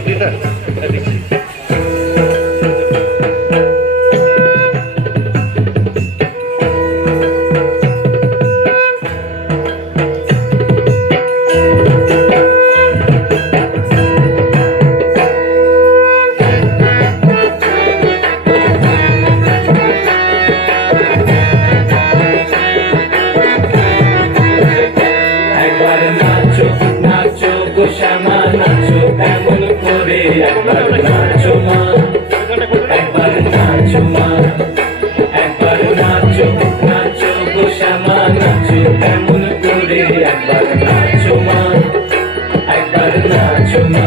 অবধি না দিচ্ছি। শ্যামা নাচো এমন করে, একবার নাচো মা, একবার নাচো মা, একবার নাচো নাচো গো শ্যামা নাচো এমন করে, একবার নাচো মা, একবার নাচো মা।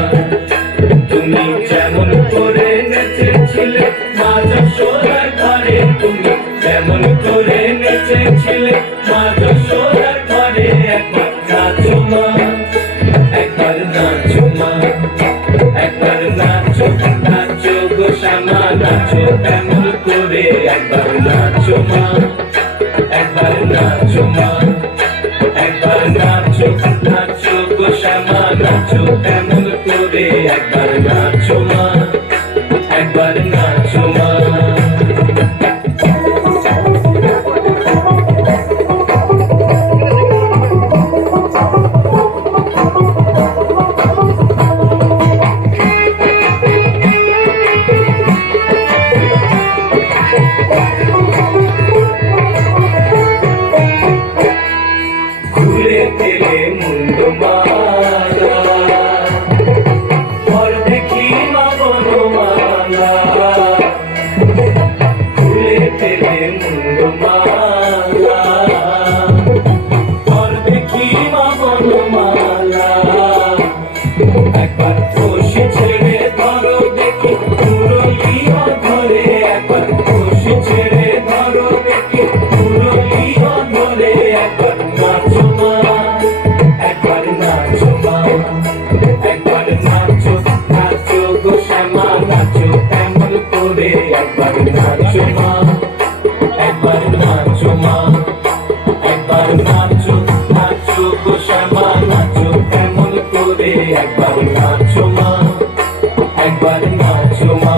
তুমি যেমন করে নেচেছিলে মা যশোদার ঘরে, তুমি যেমন করে নেচেছিলে মা যশোদার ঘরে, একবার নাচো মা, একবার নাচো মা, একবার নাচো নাচো গো শ্যামা নাচো এমন করে, একবার নাচো মা, একবার নাচো মা, একবার নাচো নাচো গো শ্যামা নাচো এমন করে, একবার নাচো মা, একবার নাচো মা। তেলে মুন্ডু মালা পর দেখি মা বনমালা, খুলে তেলে মুন্ডু মালা পর দেখি মা বনমালা, একবার খুশি ছেড়ে ধরো দেখি মুরলিও ধরে, একবার খুশি ছেড়ে ধরো দেখি মুরলিও ধরে, একবার নাচো মা, একবার নাচো মা, একবার নাচো নাচো গো শ্যামা নাচো এমন করে, একবার নাচো মা, একবার নাচো মা, একবার নাচো নাচো গো শ্যামা নাচো এমন করে, একবার নাচো মা, একবার নাচো মা।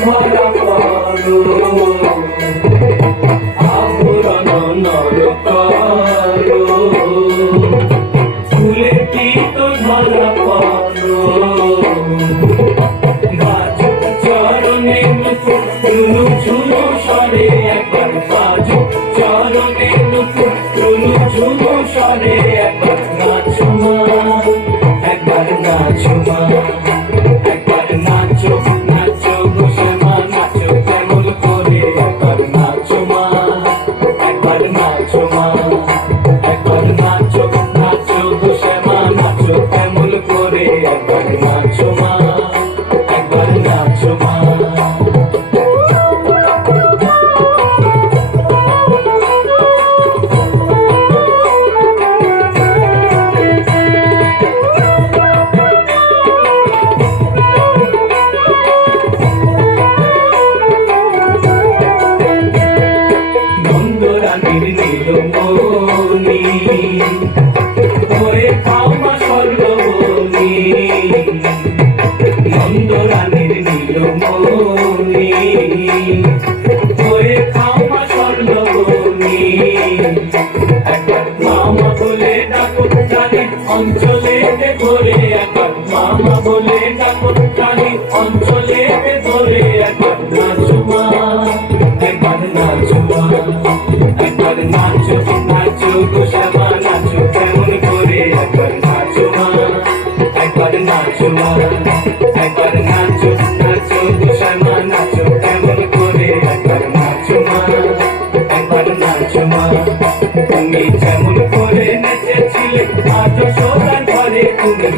ধরা পড়ো আভরণ নর করো, ফুলে তীত ধরা পড়ো, বাজো চরণে নুপুর রুনু ঝুনু স্বরে, একবার বাজো চরণে নুপুর রুনু ঝুনু স্বরে, একবার নাচো মা, একবার নাচো মা, একবার নাচো নাচো গো শ্যামা নাচো এমন করে, একবার নাচো মা, একবার নাচো মা, একবার নাচো নাচো গো শ্যামা নাচো এমন করে, একবার নাচো মা, একবার নাচো মা। নীলমণি হয়ে খাও মা স্বর্গবনি, নন্দরানীর নীলমণি হয়ে খাও মা স্বর্গবনি, একবার মামা বলে ডাকো জানি অঞ্চলে ধরে, একবার মামা বলে ডাকো জানি অঞ্চলে ধরে, একবার নাচো মা, একবার নাচো মা, একবার নাচো নাচো গো শ্যামা নাচো কেমন করে, একবার নাচো মা, একবার নাচো মা, একবার নাচো নাচো গো শ্যামা নাচো কেমন করে, একবার নাচো মা, একবার নাচো মা। তুমি যেমন করে নেচেছিলে মা যশোদার ঘরে, তুমি